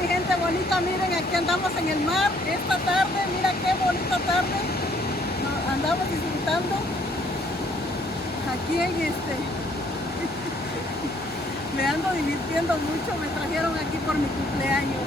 mi gente bonita, miren, aquí andamos en el mar esta tarde, mira qué bonita tarde, andamos disfrutando aquí me ando divirtiendo mucho, me trajeron aquí por mi cumpleaños.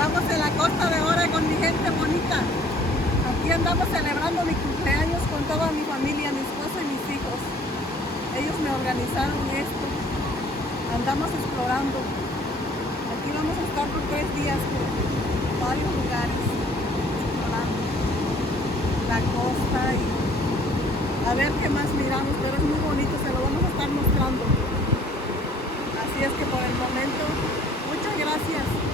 Andamos en la costa de Oregon, mi gente bonita. Aquí andamos celebrando mi cumpleaños con toda mi familia, mi esposo y mis hijos. Ellos me organizaron esto. Andamos explorando. Aquí vamos a estar por 3 días por varios lugares, explorando la costa y a ver qué más miramos, pero es muy bonito, se lo vamos a estar mostrando. Así es que por el momento, muchas gracias.